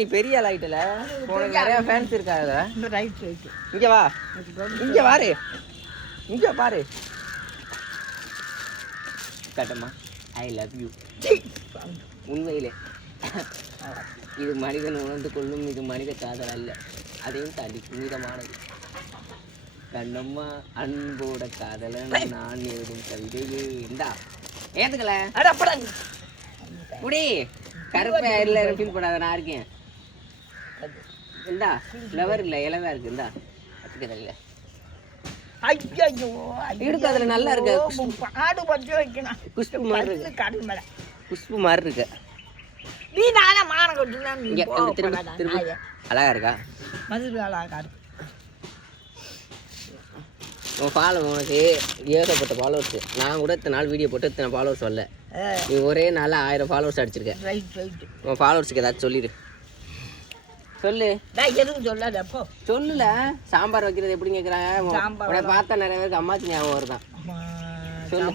நீ பெரிய ஆள் ஆயிட்டல, உனக்கு நிறைய ஃபேன்ஸ் இருக்காங்க. இங்க வா, இங்க பாரு, இங்க பாரு. கட்டமா ஐ லவ் யூ. உண்மையிலே இது மனிதன் உணர்ந்து கொள்ளும், இது மனித காதல் அல்ல, அதையும் தாண்டி புனிதமானது. கண்ணம்மா அன்போட காதலன் நான் எழுதும் கவிதையே. இந்தா ஏத்துக்கல குடி, கருப்பை இல்லை ஃபீல் பண்ணாத, நான் இருக்கேன். இந்தா ஃப்ளவர் இல்லை, இலவா இருக்கு. இந்தா கற்றுக்கல இல்லை இருக்கு, அதுல நல்லா இருக்கு. குஷ்பு மாதிரி இருக்கு, குஷ்பு மாதிரி இருக்கு. நீ நானே மான கொட்டு திரும்ப அழகா இருக்கா? உன் ஃபாலோ உனக்கு ஏகப்பட்ட ஃபாலோவர்ஸ். நான் கூட இத்தனை நாள் வீடியோ போட்டு இத்தனை ஃபாலோவர்ஸ் வரல. நீ ஒரே நாளில் 1000 ஃபாலோவர்ஸ் அடிச்சிருக்க. உன் ஃபாலோவர்ஸுக்கு ஏதாச்சும் சொல்லிடு. சொல்லு. எதுவும் சொல்லாதப்போ சொல்லல. சாம்பார் வைக்கிறது எப்படின்னு கேட்குறாங்க. உன்னை பார்த்தா நிறைய பேருக்கு அம்மாச்சி ஞாபகம் வருதான். சொல்லு.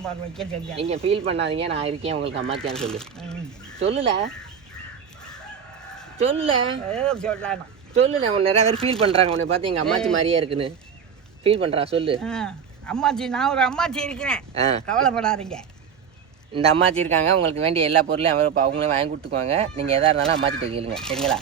நீங்கள் ஃபீல் பண்ணாதீங்க, நான் இருக்கேன் உங்களுக்கு அம்மாச்சியான்னு சொல்லு. சொல்லல சொல்லல சொல்லல. அவங்க நிறைய பேர் ஃபீல் பண்ணுறாங்க உன்னை பார்த்து எங்கள் அம்மாச்சி மாதிரியே இருக்குன்னு ஃபீல் பண்ணுறா. சொல்லு. அம்மாச்சி, நான் ஒரு அம்மாச்சி இருக்கிறேன், கவலைப்படாதீங்க. இந்த அம்மாச்சி இருக்காங்க, உங்களுக்கு வேண்டிய எல்லா பொருளையும் அவங்களே வாங்கி கொடுத்துக்குவாங்க. நீங்கள் எதாக இருந்தாலும் அம்மாச்சிட்ட கேளுங்க, சரிங்களா?